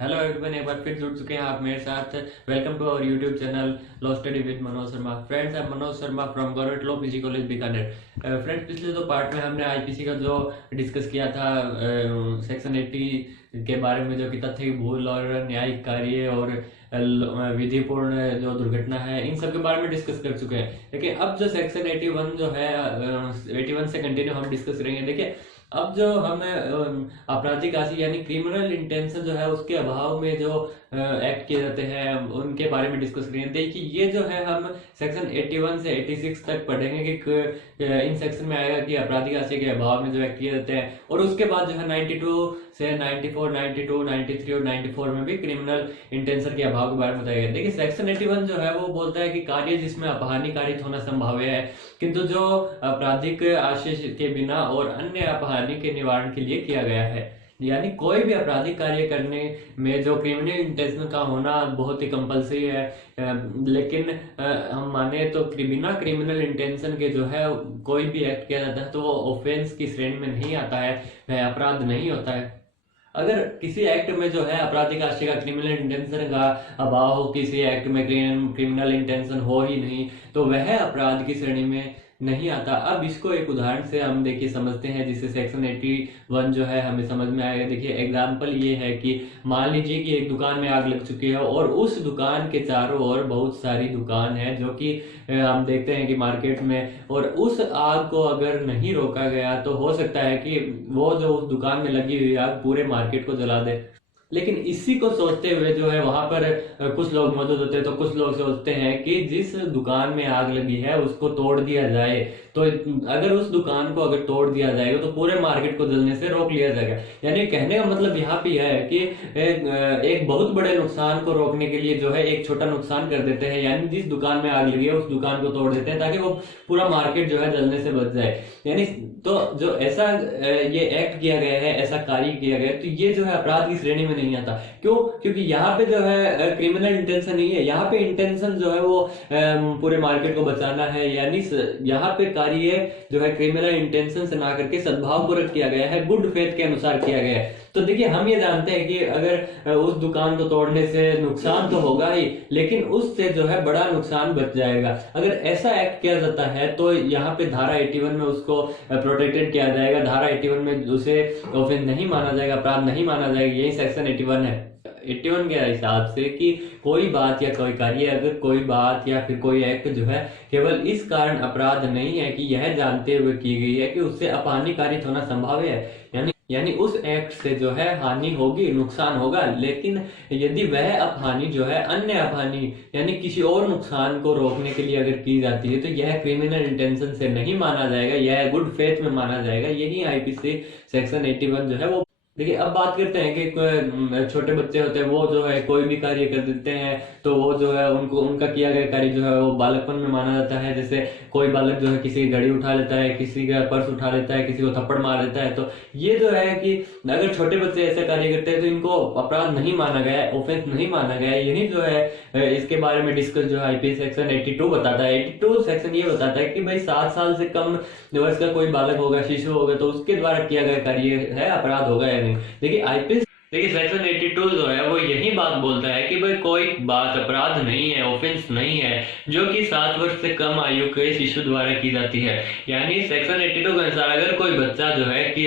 Hello everyone, एक बार फिर जुड़ चुके हैं आप मेरे साथ। Welcome to our YouTube channel law study with Manoj Sharma. Friends, I am Manoj Sharma from government law PG college Bikaner. Friends, पिछले दो पार्ट में हमने आईपीसी का जो डिस्कस किया था, सेक्शन 80 के बारे में, जो कि तथ्य, भूल और न्यायिक कार्य और विधिपूर्ण जो दुर्घटना है, इन सब के बारे में डिस्कस कर चुके हैं। देखिए, अब जो सेक्शन 81 जो है, 81 से कंटिन्यू हम डिस्कस करेंगे। देखिए, अब जो हमें आपराधिक आशय यानी क्रिमिनल इंटेंशन जो है, उसके अभाव में जो एक्ट किए जाते हैं, उनके बारे में डिस्कस करेंगे। देखिए, ये जो है हम सेक्शन 81 से 86 तक पढ़ेंगे कि इन सेक्शन में आएगा कि आपराधिक आशय के अभाव में जो एक्ट किए जाते हैं, और उसके बाद जो है 92 से 94, 92, 93 और 94 में भी क्रिमिनल इंटेंशन के अभाव के बारे में बताया गया। देखिए, सेक्शन 81 जो है वो बोलता है कि कार्य जिसमें अपहानि कारित होना संभाव्य है, किंतु जो आपराधिक आशय के बिना और अन्य अपहानि के निवारण के लिए किया गया है। यानी कोई भी आपराधिक कार्य करने में जो क्रिमिनल इंटेंशन का होना बहुत ही कंपलसरी है, लेकिन हम माने तो बिना क्रिमिनल इंटेंशन के जो है कोई भी एक्ट किया जाता है तो वो ऑफेंस की श्रेणी में नहीं आता है, वह अपराध नहीं होता है। अगर किसी एक्ट में जो है आपराधिक आशय का, क्रिमिनल इंटेंशन का अभाव हो, किसी एक्ट में क्रिमिनल इंटेंशन हो ही नहीं, तो वह अपराध की श्रेणी में नहीं आता। अब इसको एक उदाहरण से हम देखिए समझते हैं, जिससे सेक्शन 81 जो है हमें समझ में आएगा। देखिए, एग्जाम्पल ये है कि मान लीजिए कि एक दुकान में आग लग चुकी है और उस दुकान के चारों ओर बहुत सारी दुकान है, जो कि हम देखते हैं कि मार्केट में, और उस आग को अगर नहीं रोका गया तो हो सकता है कि वो जो उस दुकान में लगी हुई आग पूरे मार्केट को जला दे। लेकिन इसी को सोचते हुए जो है वहां पर कुछ लोग मौजूद होते हैं, तो कुछ लोग सोचते हैं कि जिस दुकान में आग लगी है उसको तोड़ दिया जाए, तो अगर उस दुकान को अगर तोड़ दिया जाएगा तो पूरे मार्केट को जलने से रोक लिया जाएगा। यानी कहने का मतलब यहाँ पे यह है कि एक बहुत बड़े नुकसान को रोकने के लिए जो है एक छोटा नुकसान कर देते हैं, यानी जिस दुकान में आग लगी है उस दुकान को तोड़ देते हैं ताकि वो पूरा मार्केट जो है जलने से बच जाए। यानी तो जो ऐसा ये एक्ट किया गया है, ऐसा कार्य किया गया है, तो ये जो है अपराध की श्रेणी में नहीं आता। क्यों? क्योंकि यहाँ पे जो है क्रिमिनल इंटेंशन नहीं है, यहाँ पे इंटेंशन जो है वो पूरे मार्केट को बचाना है। यानी यहाँ पे कार्य जो है क्रिमिनल इंटेंशन से ना करके सद्भाव पूर्वक किया गया है, गुड फेथ के अनुसार किया गया है। तो देखिए, हम ये जानते हैं कि अगर उस दुकान को तोड़ने से नुकसान तो होगा ही, लेकिन उससे जो है बड़ा नुकसान बच जाएगा। अगर ऐसा एक्ट किया जाता है तो यहाँ पे धारा 81 में उसको प्रोटेक्टेड किया जाएगा, धारा 81 में उसे ऑफेंस नहीं माना जाएगा, अपराध नहीं माना जाएगा। यही सेक्शन 81 है। 81 के हिसाब से कि कोई बात या कोई कार्य, अगर कोई बात या फिर कोई एक्ट जो है केवल इस कारण अपराध नहीं है कि यह जानते हुए की गई है कि उससे अपहानि कारित होना संभाव्य है, यानी उस एक्ट से जो है हानि होगी, नुकसान होगा, लेकिन यदि वह अपहानि जो है अन्य अपहानि यानी किसी और नुकसान को रोकने के लिए अगर की जाती है तो यह क्रिमिनल इंटेंशन से नहीं माना जाएगा, यह गुड फेथ में माना जाएगा। यही आईपीसी सेक्शन 81 जो है वो। देखिए, अब बात करते हैं कि छोटे बच्चे होते हैं, वो जो है कोई भी कार्य कर देते हैं तो वो जो है उनको उनका किया गया कार्य जो है वो बालकपन में माना जाता है। जैसे कोई बालक जो है किसी की घड़ी उठा लेता है, किसी का पर्स उठा लेता है, किसी को थप्पड़ मार देता है, तो ये जो है कि अगर छोटे बच्चे ऐसा कार्य करते हैं तो इनको अपराध नहीं माना गया है, ऑफेंस नहीं माना गया है। यही जो है इसके बारे में डिस्कस जो है आईपीसी सेक्शन 82 बताता है। 82 सेक्शन ये बताता है कि भाई 7 साल से कम वर्ष का कोई बालक होगा, शिशु होगा, तो उसके द्वारा किया गया कार्य है अपराध होगा या नहीं। देखिए, आईपीसी सेक्शन 82 जो है वो यही बात बोलता है कि भाई कोई बात अपराध नहीं है, ऑफेंस नहीं है, जो कि 7 वर्ष से कम आयु के शिशु द्वारा की जाती है। यानी सेक्शन 82 के अनुसार अगर कोई बच्चा जो है कि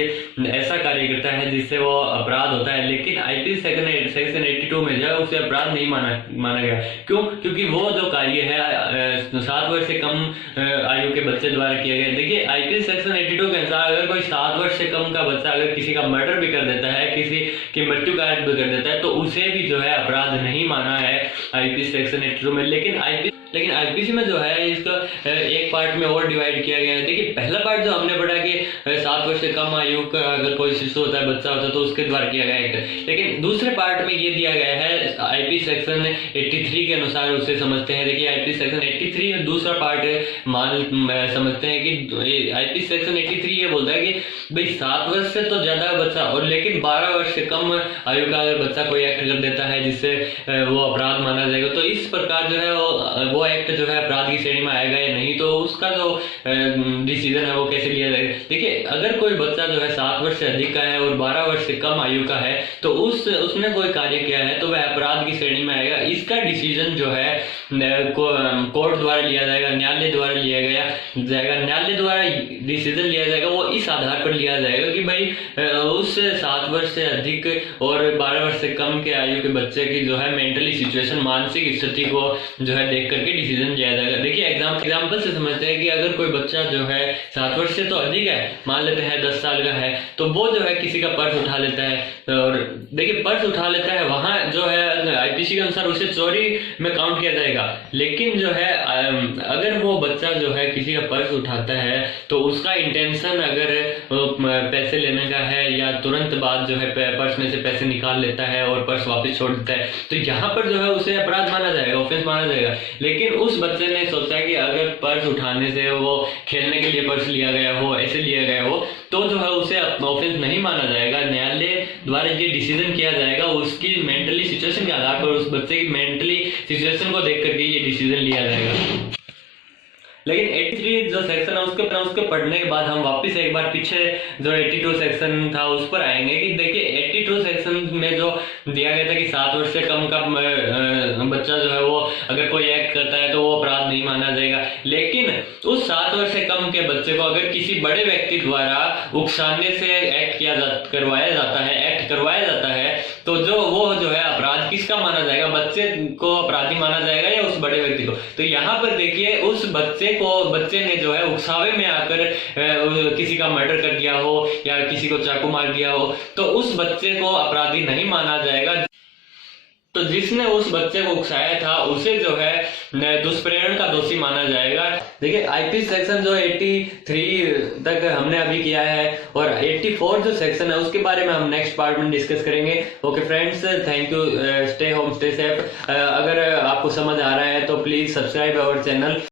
ऐसा कार्य करता है जिससे वो अपराध होता है, लेकिन आईपीसी सेक्शन 82 में जो है उसे अपराध नहीं माना गया। क्यों? क्योंकि वो जो कार्य है 7 वर्ष से कम आयु के बच्चे द्वारा किया गया। देखिए, आईपीसी सेक्शन 82 के अनुसार अगर कोई 7 वर्ष से कम का बच्चा अगर किसी का मर्डर भी कर देता है, किसी की मृत्यु का एक्ट भी कर देता है, तो उसे भी जो है अपराध नहीं माना है आईपीसी सेक्शन 82 में। लेकिन आईपीसी में जो है इसका एक पार्ट में और डिवाइड किया गया है। देखिए, पहला पार्ट जो हमने पढ़ा कि 7 वर्ष से कम आयु का अगर कोई शिशु होता है, बच्चा होता है, तो उसके द्वारा किया गया है। लेकिन दूसरे पार्ट में ये दिया गया है आईपीसी सेक्शन 83 के अनुसार उसे समझते हैं। देखिए, आईपीसी सेक्शन 83 दूसरा पार्ट समझते हैं कि आईपीसी सेक्शन 83 ये बोलता है कि भाई 7 वर्ष से तो ज्यादा बच्चा, और लेकिन 12 वर्ष से कम आयु का अगर बच्चा कोई एक्ट कर देता है जिससे वो अपराध माना जाएगा, तो इस प्रकार जो है वो एक्ट जो है अपराध की श्रेणी में आएगा या नहीं, तो उसका जो डिसीजन है वो कैसे लिया जाएगा। देखिए, अगर कोई बच्चा जो है 7 वर्ष से अधिक का है और 12 वर्ष से कम आयु का है, तो उसने कोई कार्य किया है तो वह अपराध की श्रेणी में आएगा। इसका डिसीजन जो है कोर्ट द्वारा लिया जाएगा, न्यायालय द्वारा लिया जाएगा। न्यायालय द्वारा डिसीजन लिया जाएगा वो इस आधार पर लिया जाएगा कि भाई उस 7 वर्ष से अधिक और 12 वर्ष से कम के आयु के बच्चे की जो है मेंटली सिचुएशन, मानसिक स्थिति को जो है देख करके डिसीजन लिया जाएगा। देखिए, एग्जाम्पल से समझते हैं कि अगर कोई बच्चा जो है 7 वर्ष से तो अधिक है, मान लेते हैं 10 साल का है, तो वो जो है किसी का पर्स उठा लेता है, और देखिए पर्स उठा लेता है, वहां जो है आईपीसी के अनुसार उसे चोरी में काउंट किया जाएगा। लेकिन जो है अगर वो बच्चा जो है किसी का पर्स उठाता है तो उसका इंटेंशन अगर पैसे लेने का है या तुरंत बाद जो है पर्स में से पैसे निकाल लेता है और पर्स वापस छोड़ देता है, तो यहाँ पर जो है उसे अपराध माना जाएगा, ऑफेंस माना जाएगा। लेकिन उस बच्चे ने सोचा कि अगर पर्स उठाने से वो खेलने के लिए पर्स लिया गया हो, ऐसे लिया गया हो, तो जो है उसे ऑफेंस नहीं माना जाएगा। न्यायालय द्वारा ये डिसीजन किया जाएगा उसकी मेंटली सिचुएशन के आधार पर, उस बच्चे की मेंटली सिचुएशन को देख करके ये डिसीजन लिया जाएगा। लेकिन 83 जो सेक्शन है उसके पढ़ने के बाद हम वापस एक बार पीछे जो 82 सेक्शन था उस पर आएंगे कि देखिए 82 सेक्शन में जो दिया गया था कि 7 वर्ष से कम का बच्चा जो है वो अगर कोई एक्ट करता है तो वो अपराध नहीं माना जाएगा। लेकिन उस 7 वर्ष से कम के बच्चे को अगर किसी बड़े व्यक्ति द्वारा उकसाने से करवाया जाता है तो वो जो है अपराध किसका माना जाएगा, बच्चे को अपराधी माना जाएगा या उस बड़े व्यक्ति को। तो यहाँ पर देखिए उस बच्चे ने जो है उकसावे में आकर किसी का मर्डर कर दिया हो या किसी को चाकू मार दिया हो, तो उस बच्चे को अपराधी नहीं माना जाएगा। तो जिसने उस बच्चे को उकसाया था उसे जो है दुष्प्रेरण का दोषी माना जाएगा। देखिए आईपीसी सेक्शन जो 83 तक हमने अभी किया है और 84 जो सेक्शन है उसके बारे में हम नेक्स्ट पार्ट में डिस्कस करेंगे। Okay friends, thank you, stay home stay safe. अगर आपको समझ आ रहा है तो प्लीज सब्सक्राइब अवर चैनल।